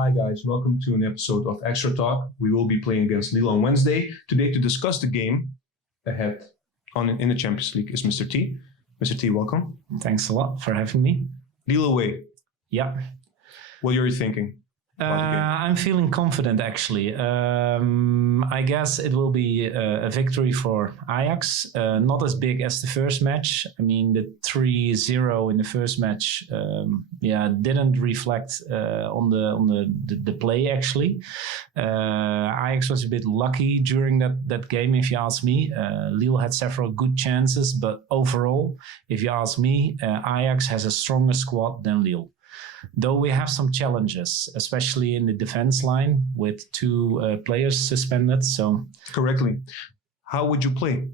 Hi guys, welcome to an episode of XtraTalk. We will be playing against Lille on Wednesday. Today to discuss the game ahead in the Champions League is Mr. T. Mr. T, welcome. Thanks a lot for having me. Lille away. Yeah. What are you thinking? I'm feeling confident, actually. I guess it will be a victory for Ajax. Not as big as the first match. I mean, the 3-0 in the first match, didn't reflect on the play, actually. Ajax was a bit lucky during that game, if you ask me. Lille had several good chances, but overall, if you ask me, Ajax has a stronger squad than Lille. Though we have some challenges, especially in the defense line with two players suspended. So correctly, how would you play?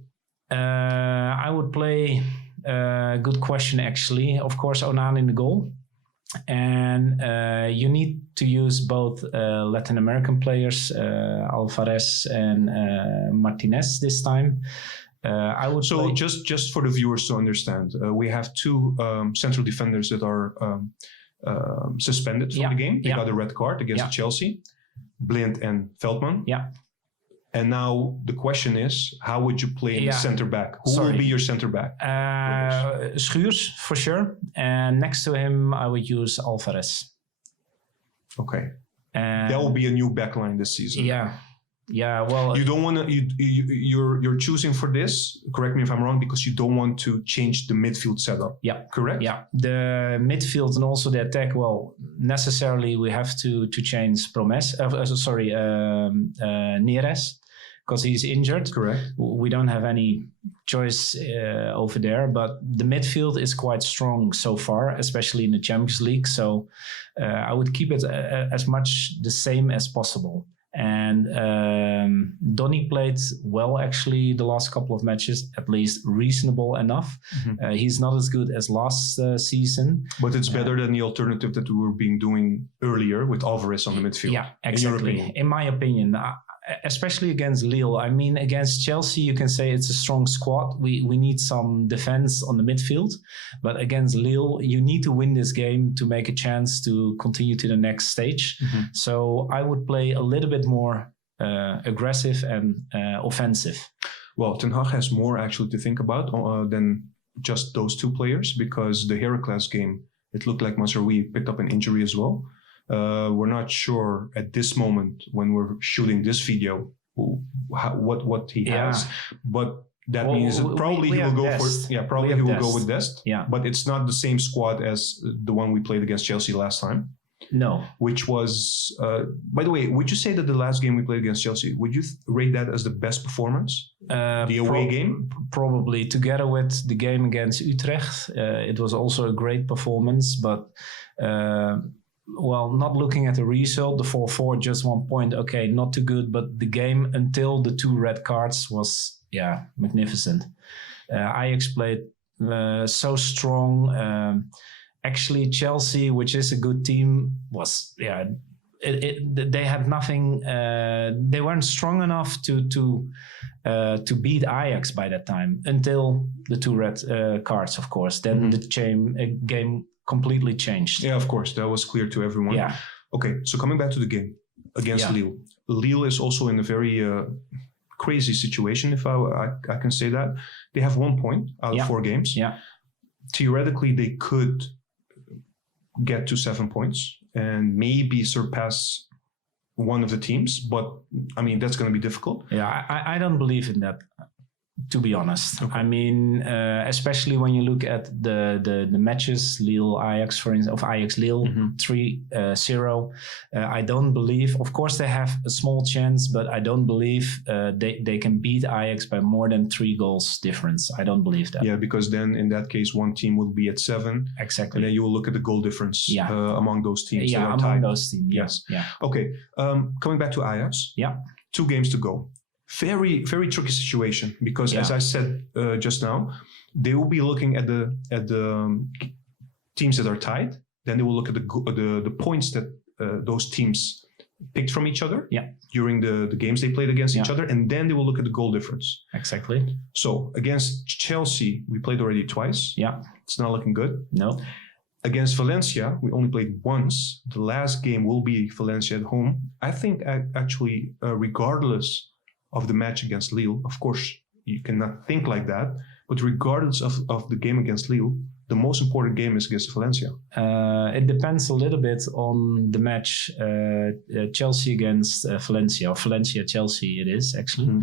I would play. Good question, actually. Of course, Onan in the goal, and you need to use both Latin American players, Alvarez and Martinez this time. I would so just for the viewers to understand, we have two central defenders that are suspended from the game. They got a red card against Chelsea, Blind and Veldman. Yeah. And now the question is, how would you play in the center back? Who will be your center back? Schuurs, for sure. And next to him, I would use Alvarez. Okay. That will be a new backline this season. Yeah, well, you don't want to. You're choosing for this. Correct me if I'm wrong, because you don't want to change the midfield setup. Yeah, correct. Yeah, the midfield and also the attack. Well, necessarily we have to change Neres, because he's injured. Correct. We don't have any choice over there, but the midfield is quite strong so far, especially in the Champions League. So I would keep it as much the same as possible. And Donny played well, actually, the last couple of matches, at least reasonable enough. Mm-hmm. He's not as good as last season. But it's better than the alternative that we were doing earlier with Alvarez on the midfield. Yeah, exactly. In my opinion, especially against Lille. I mean, against Chelsea, you can say it's a strong squad. We need some defense on the midfield. But against Lille, you need to win this game to make a chance to continue to the next stage. Mm-hmm. So I would play a little bit more aggressive and offensive. Well, Ten Hag has more actually to think about than just those two players, because the Heracles game, it looked like Mazraoui picked up an injury as well. We're not sure at this moment when we're shooting this video what he has, but that means probably he will go Dest. Probably he will go with Dest. Yeah, but it's not the same squad as the one we played against Chelsea last time. No, which was by the way, would you say that the last game we played against Chelsea, would you rate that as the best perforance? The away game? Probably, together with the game against Utrecht. It was also a great performance, but well, not looking at the result, the 4-4, just 1 point, okay, not too good, but the game until the two red cards was, magnificent. Ajax played so strong. Actually, Chelsea, which is a good team, was, they had nothing, they weren't strong enough to beat Ajax by that time, until the two red cards, of course. Then the game completely changed. Yeah, of course. That was clear to everyone. Yeah. Okay, so coming back to the game against Lille. Lille is also in a very crazy situation, if I can say that. They have 1 point out of 4 games. Yeah. Theoretically, they could get to 7 points and maybe surpass one of the teams. But, I mean, that's going to be difficult. Yeah, I don't believe in that, to be honest. Okay. I mean, especially when you look at the matches, Lille, Ajax, for instance, of Ajax Lille, 3-0. I don't believe, of course they have a small chance, but I don't believe they can beat Ajax by more than 3 goals difference. I don't believe that. Yeah, because then in that case, one team will be at 7. Exactly. And then you will look at the goal difference among those teams. Yeah, among those teams. Yes. Yeah. Okay. Coming back to Ajax. Yeah. 2 games to go. Very, very tricky situation, because as I said just now, they will be looking at the teams that are tied. Then they will look at the points that those teams picked from each other during the games they played against each other, and then they will look at the goal difference. Exactly. So against Chelsea, we played already twice. Yeah, it's not looking good. No. Against Valencia, we only played once. The last game will be Valencia at home. I think actually, regardless of the match against Lille, of course, you cannot think like that. But regardless of the game against Lille, the most important game is against Valencia. It depends a little bit on the match. Chelsea against Valencia, or Valencia-Chelsea it is, actually.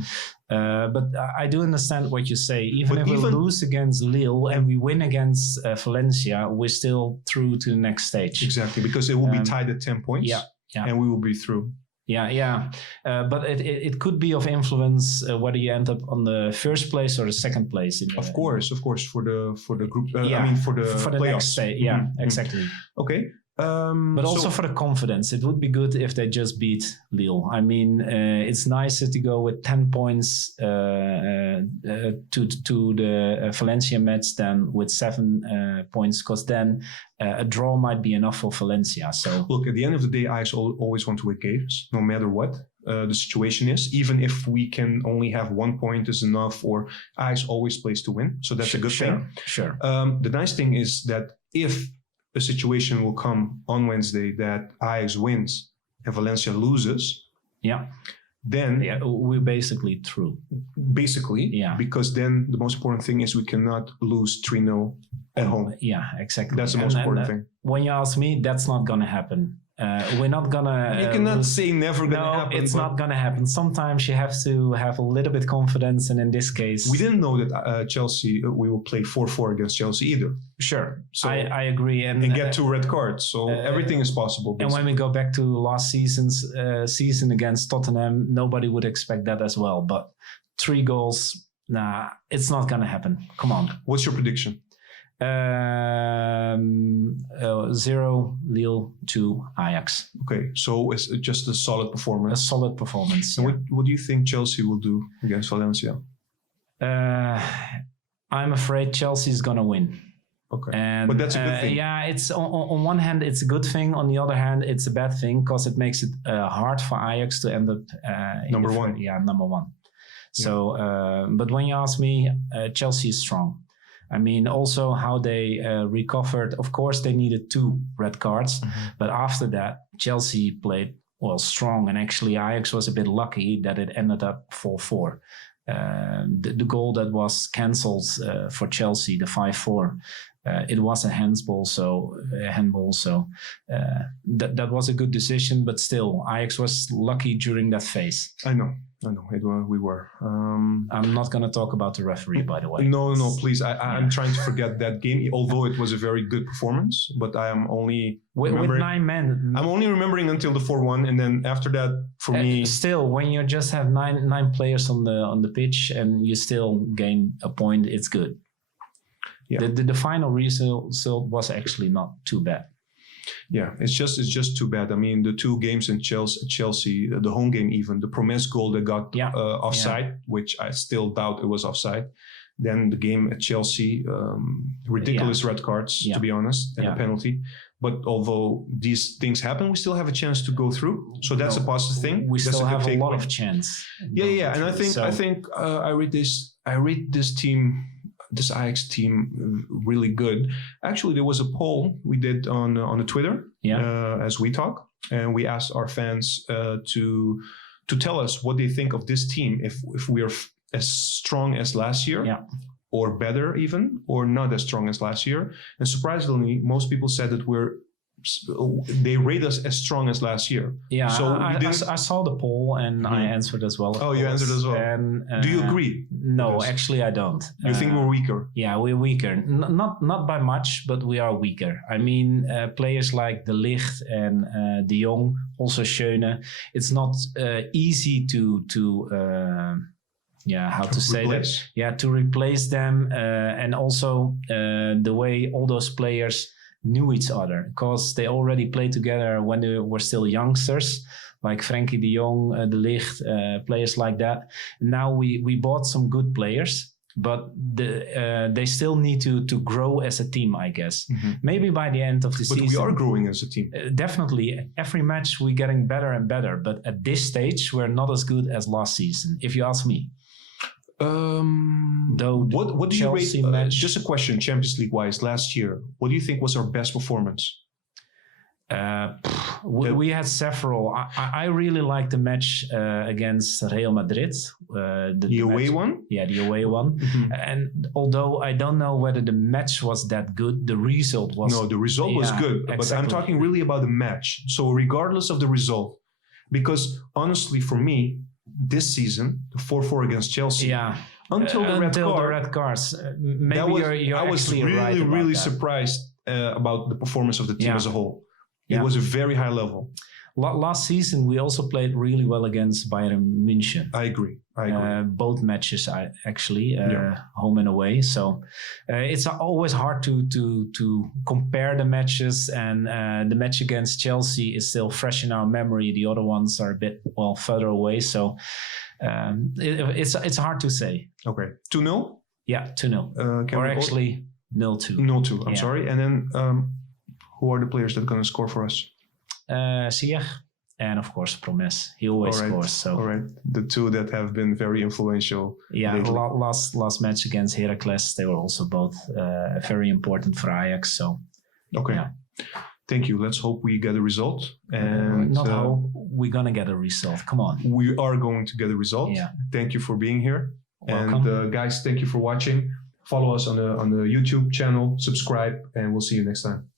But I do understand what you say. Even if we lose against Lille and we win against Valencia, we're still through to the next stage. Exactly, because it will be tied at 10 points. And we will be through. But it could be of influence whether you end up on the first place or the second place. Of course, for the group. I mean, for the playoffs. Next stage. Exactly. Okay. But also for the confidence, it would be good if they just beat Lille. I mean, it's nicer to go with 10 points to the Valencia match than with 7 points, because then a draw might be enough for Valencia. So look, at the end of the day, I always want to win games, no matter what the situation is. Even if we can only have 1 point is enough, or Ajax always plays to win. So that's a good thing. Sure. The nice thing is that if a situation will come on Wednesday that Ajax wins and Valencia loses, then we're basically through. Because then the most important thing is we cannot lose 3-0 at home. Yeah, exactly. That's the most important thing. When you ask me, that's not going to happen. We're not gonna. You cannot say never gonna happen. It's not gonna happen. Sometimes you have to have a little bit confidence, and in this case, we didn't know that Chelsea. We will play 4-4 against Chelsea either. Sure, so I agree, and get 2 red cards. So everything is possible. Basically. And when we go back to last season against Tottenham, nobody would expect that as well. But 3 goals, it's not gonna happen. Come on. What's your prediction? 0 Lille 2 Ajax. Okay, so it's just a solid performance. A solid performance. And what do you think Chelsea will do against Valencia? I'm afraid Chelsea's gonna win. Okay, but that's a good thing. Yeah, it's on one hand it's a good thing. On the other hand, it's a bad thing because it makes it hard for Ajax to end up number one. Number one. So, but when you ask me, Chelsea is strong. I mean, also how they recovered. Of course, they needed 2 red cards, but after that, Chelsea played strong, and actually Ajax was a bit lucky that it ended up 4-4. The goal that was cancelled for Chelsea, the 5-4, it was a handball. So that was a good decision, but still, Ajax was lucky during that phase. I know. We were. I'm not going to talk about the referee, by the way. No, please. I'm trying to forget that game, although it was a very good performance. But I am only with 9 men. I'm only remembering until the 4-1, and then after that, for me, still, when you just have nine players on the pitch and you still gain a point, it's good. Yeah. The final result was actually not too bad. Yeah, it's just too bad. I mean, the 2 games in Chelsea, the home game even, the Promes goal that got offside, which I still doubt it was offside. Then the game at Chelsea, ridiculous red cards, to be honest, and a penalty. But although these things happen, we still have a chance to go through. So that's a positive thing. We still have a lot of chance. Yeah. And I think I read this team. This Ajax team really good. Actually, there was a poll we did on the Twitter as weTalk, and we asked our fans to tell us what they think of this team. If we are as strong as last year, or better even, or not as strong as last year. And surprisingly, most people said that they rate us as strong as last year. Yeah, so I saw the poll and I answered as well. You answered as well. And, do you agree? No, actually I don't. You think we're weaker? Yeah, we're weaker. Not by much, but we are weaker. I mean, players like De Ligt and De Jong, also Schöne. It's not easy to replace them, and also the way all those players knew each other, because they already played together when they were still youngsters, like Frenkie de Jong, De Ligt, players like that. Now we bought some good players, but they still need to grow as a team, I guess. Maybe by the end of the season. But we are growing as a team. Definitely. Every match we're getting better and better, but at this stage, we're not as good as last season, if you ask me. Though What do Chelsea you rate? match- Just a question, Champions League wise, last year, what do you think was our best performance? We had several. I really liked the match against Real Madrid. The away match- one? Yeah, the away one. And although I don't know whether the match was that good, the result was. No, the result was Yeah, good, but I'm exactly. talking really about the match. So regardless of the result, because honestly, for me, this season, the 4-4 against Chelsea, Yeah. until the red cards, Maybe that was, you're I was actually really, right about really that. surprised about the performance of the team Yeah. as a whole. It Yeah. was a very high level. Last season, we also played really well against Bayern München. I agree. Both matches, actually, home and away. So it's always hard to compare the matches, and the match against Chelsea is still fresh in our memory. The other ones are a bit further away. So it's hard to say. Okay, 2-0. Yeah, 2-0, Can or we actually 0-2. 0-2. I'm Yeah. sorry. And then who are the players that are going to score for us? Ziyech, and of course Promes. He always All right. scores. So All right, the two that have been very influential. yeah, lately. last match against Heracles, they were also both very important for Ajax. So Okay. yeah. Thank you. Let's hope we get a result. And not hope, we're gonna get a result. Come on. we are going to get a result. Yeah. Thank you for being here. Welcome. And guys, thank you for watching. Follow us on the YouTube channel, subscribe, and we'll see you next time.